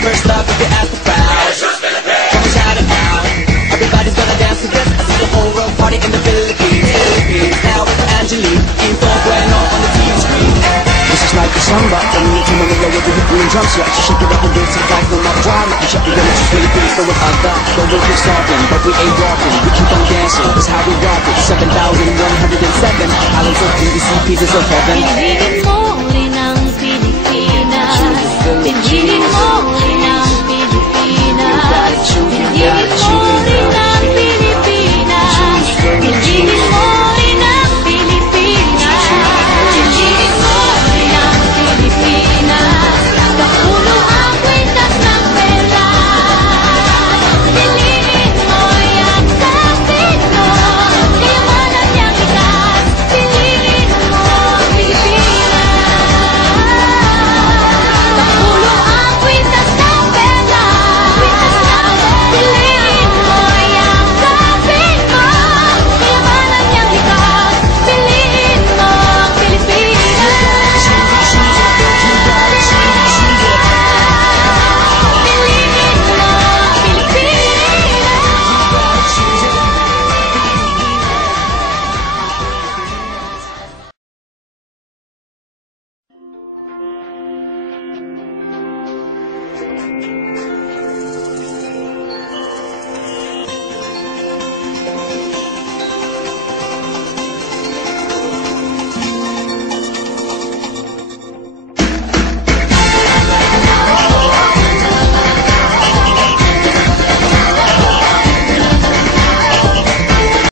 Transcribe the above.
First love if you ask the crowd. Come and shout it out. Everybody's gonna dance to this. I see the whole world party in the Philippines. Now with Angelique, info bueno on the TV screen. This is like a samba. Coming into Manila with the hip green drum set. She shake it up and dance it like no matter drama. You shut the village, Philippines, so without doubt. The world keeps talking, but we ain't walking. We keep on dancing, that's how we rock it. 7,107 islands of beauty, see pieces of heaven.